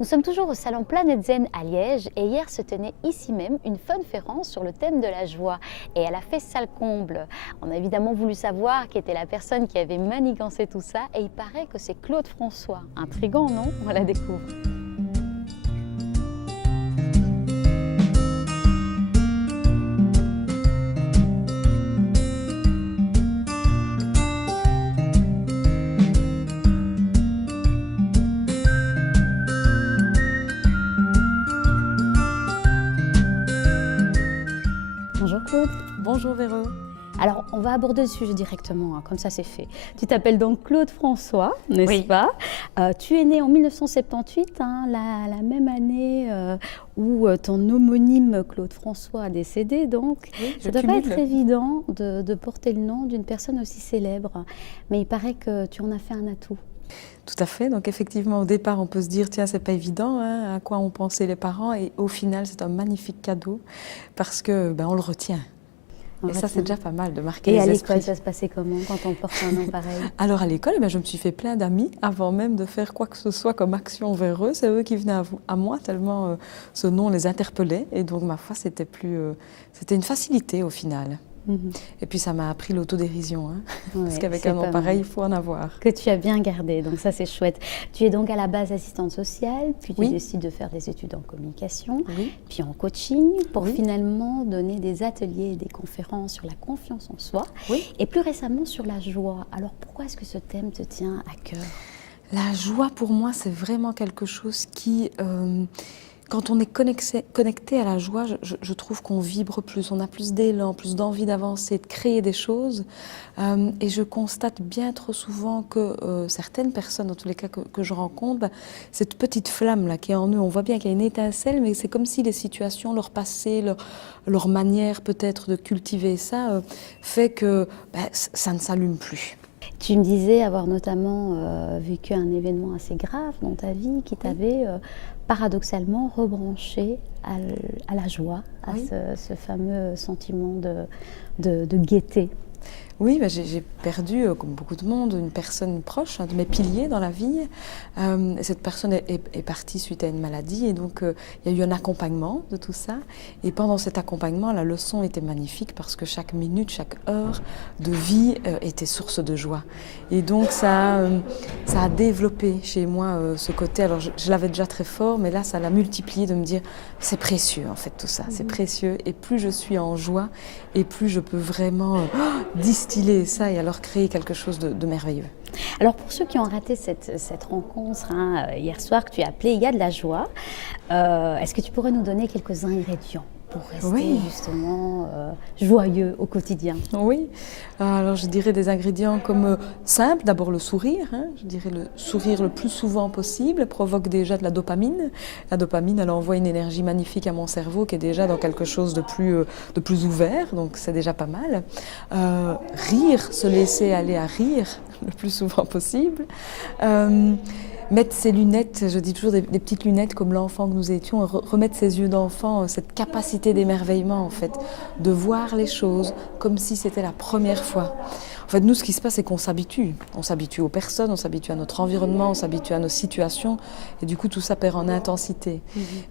Nous sommes toujours au salon Planète Zen à Liège et hier se tenait ici même une conférence sur le thème de la joie et elle a fait salle comble. On a évidemment voulu savoir qui était la personne qui avait manigancé tout ça et il paraît que c'est Claude François. Intriguant, non? On la découvre. Bonjour Claude. Bonjour Véro. Alors, on va aborder le sujet directement, hein, comme ça c'est fait. Tu t'appelles donc Claude François, n'est-ce Oui. pas? Tu es né en 1978, hein, la même année où ton homonyme Claude François a décédé. Donc, Oui, ça ne doit pas être évident de porter le nom d'une personne aussi célèbre. Mais il paraît que tu en as fait un atout. Tout à fait. Donc effectivement, au départ, on peut se dire, tiens, c'est pas évident, hein, à quoi ont pensé les parents. Et au final, c'est un magnifique cadeau parce que on le retient. Et ça, c'est déjà pas mal de marquer Et les à esprits. l'école, ça se passait comment quand on porte un nom pareil? Alors à l'école, je me suis fait plein d'amis avant même de faire quoi que ce soit comme action vers eux. C'est eux qui venaient à moi tellement ce nom les interpellait. Et donc, ma foi, c'était une facilité au final. Et puis ça m'a appris l'autodérision, hein, parce qu'avec un nom pareil, il faut en avoir. Que tu as bien gardé, donc ça c'est chouette. Tu es donc à la base assistante sociale, puis tu Oui. décides de faire des études en communication, Oui. puis en coaching, pour Oui. finalement donner des ateliers et des conférences sur la confiance en soi, Oui. et plus récemment sur la joie. Alors pourquoi est-ce que ce thème te tient à cœur? La joie, pour moi, c'est vraiment quelque chose qui, quand on est connecté à la joie, je trouve qu'on vibre plus, on a plus d'élan, plus d'envie d'avancer, de créer des choses. Et je constate bien trop souvent que certaines personnes, en tous les cas que je rencontre, cette petite flamme-là qui est en eux, on voit bien qu'il y a une étincelle, mais c'est comme si les situations, leur passé, leur manière peut-être de cultiver ça, fait que ça ne s'allume plus. Tu me disais avoir notamment vécu un événement assez grave dans ta vie qui t'avait paradoxalement rebranché à la joie, à Oui. ce fameux sentiment de gaieté. Oui, j'ai perdu, comme beaucoup de monde, une personne proche, un de mes piliers dans la vie. Cette personne est partie suite à une maladie et donc il y a eu un accompagnement de tout ça. Et pendant cet accompagnement, la leçon était magnifique parce que chaque minute, chaque heure de vie était source de joie. Et donc ça a développé chez moi ce côté. Alors je l'avais déjà très fort, mais là ça l'a multiplié de me dire c'est précieux en fait tout ça, c'est précieux. Et plus je suis en joie et plus je peux vraiment distiller ça et alors créer quelque chose de merveilleux. Alors pour ceux qui ont raté cette rencontre hier soir que tu as appelée Il y a de la joie, est-ce que tu pourrais nous donner quelques ingrédients pour rester Oui. justement joyeux au quotidien? Oui, alors je dirais des ingrédients comme simples, d'abord le sourire, hein. Je dirais le sourire le plus souvent possible provoque déjà de la dopamine. La dopamine, elle envoie une énergie magnifique à mon cerveau qui est déjà dans quelque chose de plus ouvert, donc c'est déjà pas mal. Rire, se laisser aller à rire le plus souvent possible. Mettre ses lunettes, je dis toujours des petites lunettes comme l'enfant que nous étions, remettre ses yeux d'enfant, cette capacité d'émerveillement en fait, de voir les choses comme si c'était la première fois. En fait, nous, ce qui se passe, c'est qu'on s'habitue. On s'habitue aux personnes, on s'habitue à notre environnement, on s'habitue à nos situations, et du coup, tout ça perd en intensité.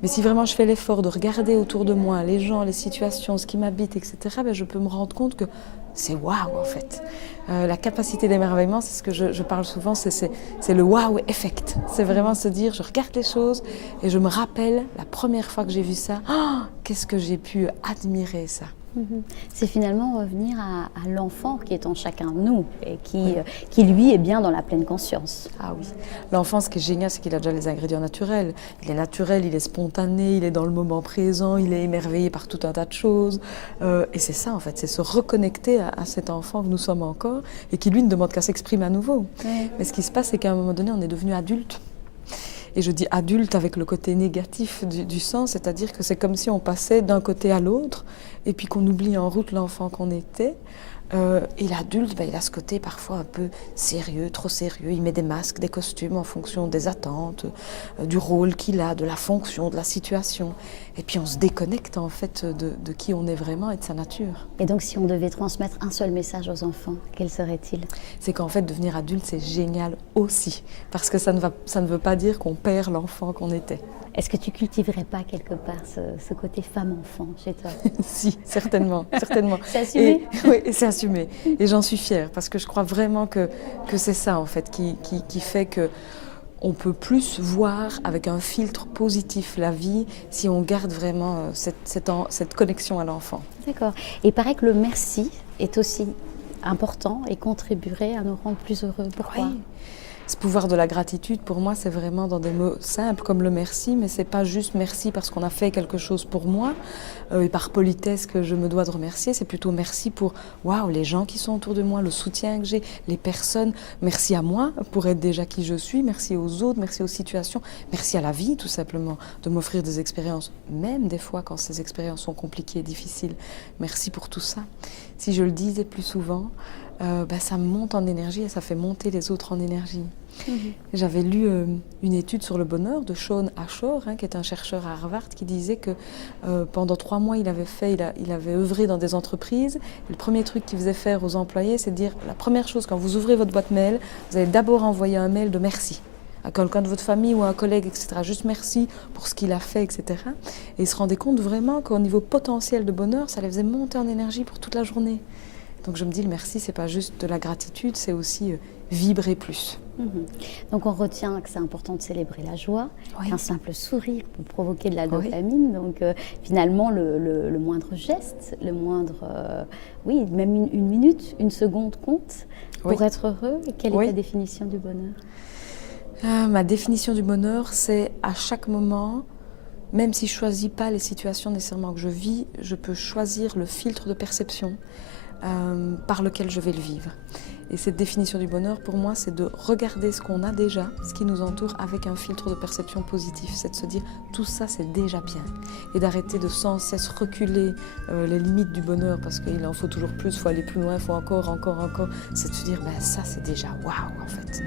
Mais si vraiment je fais l'effort de regarder autour de moi les gens, les situations, ce qui m'habite, etc., je peux me rendre compte que c'est waouh en fait. La capacité d'émerveillement, c'est ce que je parle souvent, c'est le waouh effect. C'est vraiment se dire, je regarde les choses et je me rappelle la première fois que j'ai vu ça, qu'est-ce que j'ai pu admirer ça. C'est finalement revenir à l'enfant qui est en chacun de nous et qui lui est bien dans la pleine conscience. Ah oui, l'enfant, ce qui est génial, c'est qu'il a déjà les ingrédients naturels. Il est naturel, il est spontané, il est dans le moment présent, il est émerveillé par tout un tas de choses. Et c'est ça, en fait, c'est se reconnecter à cet enfant que nous sommes encore et qui, lui, ne demande qu'à s'exprimer à nouveau. Ouais. Mais ce qui se passe, c'est qu'à un moment donné, on est devenu adulte. Et je dis adulte avec le côté négatif du sens, c'est-à-dire que c'est comme si on passait d'un côté à l'autre et puis qu'on oublie en route l'enfant qu'on était. Et l'adulte, il a ce côté parfois un peu sérieux, trop sérieux. Il met des masques, des costumes en fonction des attentes, du rôle qu'il a, de la fonction, de la situation. Et puis on se déconnecte en fait de qui on est vraiment et de sa nature. Et donc si on devait transmettre un seul message aux enfants, quel serait-il? C'est qu'en fait devenir adulte c'est génial aussi. Parce que ça ne veut pas dire qu'on perd l'enfant qu'on était. Est-ce que tu cultiverais pas quelque part ce côté femme-enfant chez toi? Si, certainement, certainement. C'est assumé? Oui, c'est assumé. Et j'en suis fière parce que je crois vraiment que c'est ça en fait qui fait que on peut plus voir avec un filtre positif la vie si on garde vraiment cette connexion à l'enfant. D'accord. Et il paraît que le merci est aussi important et contribuerait à nous rendre plus heureux. Pourquoi? Oui. Ce pouvoir de la gratitude, pour moi, c'est vraiment dans des mots simples comme le merci, mais c'est pas juste merci parce qu'on a fait quelque chose pour moi et par politesse que je me dois de remercier, c'est plutôt merci pour waouh, les gens qui sont autour de moi, le soutien que j'ai, les personnes, merci à moi pour être déjà qui je suis, merci aux autres, merci aux situations, merci à la vie tout simplement de m'offrir des expériences, même des fois quand ces expériences sont compliquées et difficiles. Merci pour tout ça. Si je le disais plus souvent, ça me monte en énergie et ça fait monter les autres en énergie. J'avais lu une étude sur le bonheur de Shawn Ashore, qui est un chercheur à Harvard, qui disait que pendant 3 mois, il avait œuvré dans des entreprises. Et le premier truc qu'il faisait faire aux employés, c'est de dire la première chose, quand vous ouvrez votre boîte mail, vous allez d'abord envoyer un mail de merci à quelqu'un de votre famille ou à un collègue, etc. Juste merci pour ce qu'il a fait, etc. Et il se rendait compte vraiment qu'au niveau potentiel de bonheur, ça les faisait monter en énergie pour toute la journée. Donc je me dis, le merci, c'est pas juste de la gratitude, c'est aussi vibrer plus. Donc on retient que c'est important de célébrer la joie, Oui. qu'un simple sourire peut provoquer de la Oui. dopamine. Donc finalement, le moindre geste, le moindre, même une minute, une seconde compte pour Oui. être heureux. Et quelle Oui. est ta définition du bonheur? Ma définition du bonheur, c'est à chaque moment, même si je ne choisis pas les situations nécessairement que je vis, je peux choisir le filtre de perception par lequel je vais le vivre. Et cette définition du bonheur, pour moi, c'est de regarder ce qu'on a déjà, ce qui nous entoure, avec un filtre de perception positif. C'est de se dire, tout ça, c'est déjà bien. Et d'arrêter de sans cesse reculer les limites du bonheur, parce qu'il en faut toujours plus, il faut aller plus loin, il faut encore. C'est de se dire, ça, c'est déjà waouh, en fait.